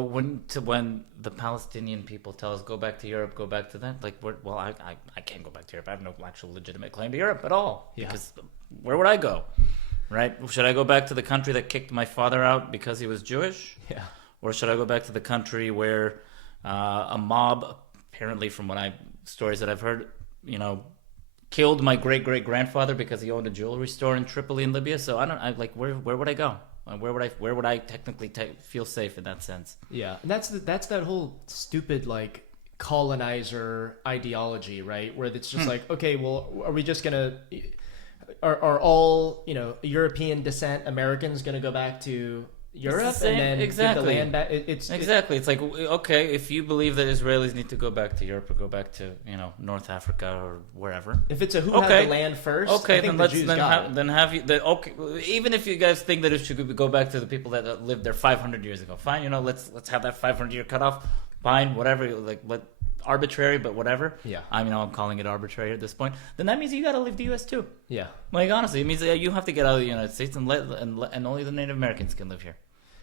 when the Palestinian people tell us go back to Europe, go back to that, like, I can't go back to Europe. I have no actual legitimate claim to Europe at all. Yeah. Because where would I go? Right? Should I go back to the country that kicked my father out because he was Jewish? Yeah. Or should I go back to the country where a mob, apparently from stories that I've heard, killed my great great grandfather because he owned a jewelry store in Tripoli in Libya? So where would I go? Where would I technically feel safe in that sense? Yeah, and that's that whole stupid like colonizer ideology, right? Where it's just like, okay, well, are we just gonna are all European descent Americans gonna go back to Europe and then get the land back? It's like, okay, if you believe that Israelis need to go back to Europe or go back to North Africa or wherever, if it's a who had the land first, okay, I think even if you guys think that it should go back to the people that lived there 500 years ago, fine, let's have that 500-year cutoff, fine, whatever, arbitrary, but whatever. Yeah, I'm calling it arbitrary at this point. Then that means you got to leave the U.S. too. Yeah, honestly, it means that you have to get out of the United States and only the Native Americans can live here.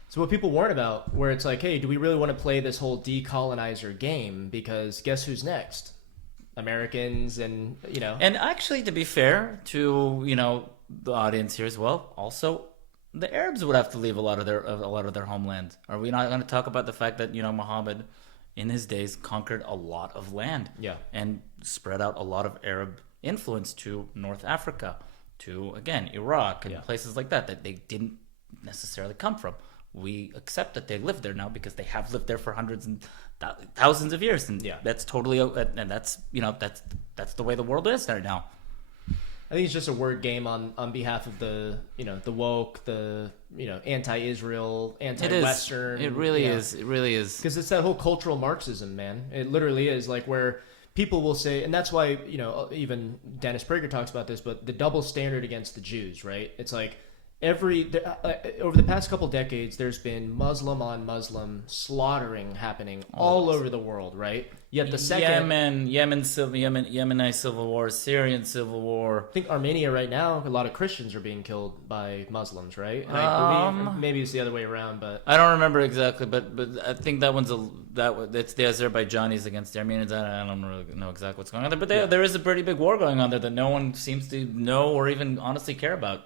So what people warn about, where it's like, hey, do we really want to play this whole decolonizer game? Because guess who's next? Americans, and And actually, to be fair to the audience here as well, also the Arabs would have to leave a lot of their homeland. Are we not going to talk about the fact that Muhammad, in his days, conquered a lot of land, and spread out a lot of Arab influence to North Africa, to again Iraq and places like that they didn't necessarily come from. We accept that they live there now because they have lived there for hundreds and thousands of years, and that's totally, and that's that's the way the world is right now. I think it's just a word game on behalf of the the woke, the anti-Israel, anti-Western. It really is. It really is. Because it's that whole cultural Marxism, man. It literally is, like, where people will say, and that's why even Dennis Prager talks about this, but the double standard against the Jews, right? It's like over the past couple decades, there's been Muslim on Muslim slaughtering happening all over the world, right? Yet the second Yemenite civil war, Syrian civil war. I think Armenia right now, a lot of Christians are being killed by Muslims, right? And I believe maybe it's the other way around, but I don't remember exactly. But I think that it's the Azerbaijanis against the Armenians. I don't really know exactly what's going on there, but there is a pretty big war going on there that no one seems to know or even honestly care about.